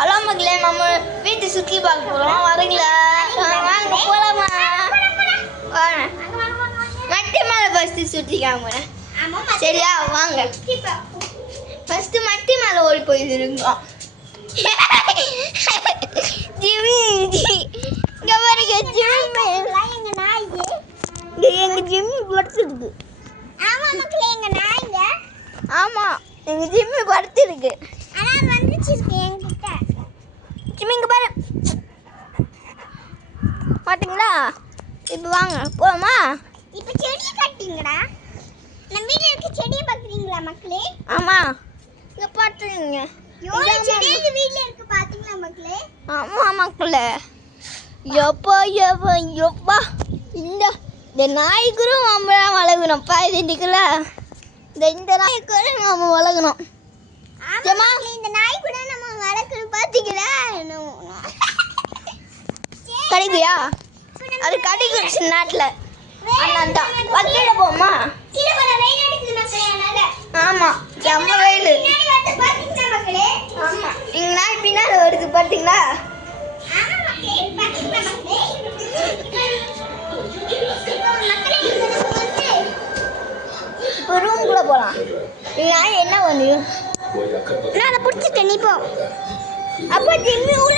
Hello மக்களே, நம்ம வீட்டை சுற்றி பார்க்க போகிறோம். வரீங்களா? வாங்க போகலாமா? வாங்க. மட்டை மேலே ஃபஸ்ட்டு சுற்றிக்காங்க. சரியா? வாங்க. ஃபஸ்ட்டு மட்டை மேலே ஓடி போயிருந்தோம். ஜிம்மி இங்கே பாருங்க, ஜிம்மி எங்கள் ஜிம்மி படுத்துருக்கு. ஆமாம் மக்களே, எங்கள் நாய்ங்க. ஆமாம், எங்கள் ஜிம்மி படுத்துருக்கு. ஆனால் வந்துச்சு என்கிட்ட. ஜிம்மி இங்கே பாரு. பார்த்தீங்களா? இப்போ வாங்க போமா. இப்போ செடி கட்டிங்கடா. நம்ம வீட்டில் இருக்க செடியை பார்க்குறீங்களா மக்களே? ஆமாம், இங்கே பார்த்துருங்க. எவ்வளோ செடி எங்கள் வீட்டில் இருக்கு பார்த்தீங்களா மக்களே? ஆமாம் மக்களே. எப்பா இந்த நாய்க்குரும் நம்மளாம் வளர்க்கணும்ப்பா. இதுக்குல இந்த நாய்க்குரும் நம்ம வளர்க்கணும். இந்த நாய் கூட நம்ம வளர்க்கணும் பார்த்தீங்களா? கிடைக்குயா? அது கிடைக்கும் சின்ன நாட்டில். அதனால தான் கீழே போமா. ஆமாம், செம்ம வெயில். ஆமாம், எங்கள் நாய் பின்னால் வருது பார்த்தீங்களா? இப்போ ரூம்குள்ளே போகலாம். எங்கள் நாய் என்ன பண்ணும்? நான் அதை பிடிச்சிட்டேன். நீ போ. அப்போ ஜிம்மி உள்ள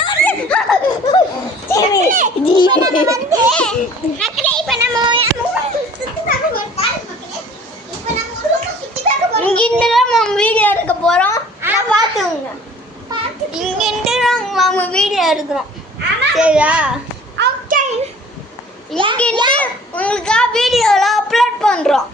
இங்கிருந்துதான் நம்ம வீடியோ எடுக்க போகிறோம். பார்த்துங்க, இங்கிருந்து நம்ம வீடியோ எடுக்கிறோம். சரியா? இங்கிருந்து உங்களுக்காக வீடியோவில் அப்லோட் பண்ணுறோம்.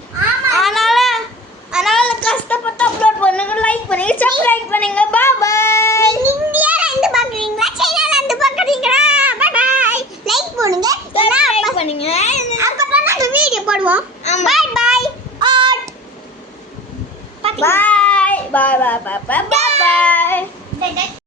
அதனால கஷ்டப்பட்டு அப்லோட் பண்ணுங்க. லைக் பண்ணுங்க, சப்ஸ்கிரைப் பண்ணுங்க. பாய். இந்தியால இருந்து பாக்குறீங்களா, சைனால இருந்து பாக்குறீங்களா? Bye bye. லைக் பண்ணுங்க, சப்ஸ்கிரைப் பண்ணுங்க. அதுக்கப்புறம் நாங்க வீடியோ போடுவோம். Bye bye. Bye bye bye bye bye பாய்.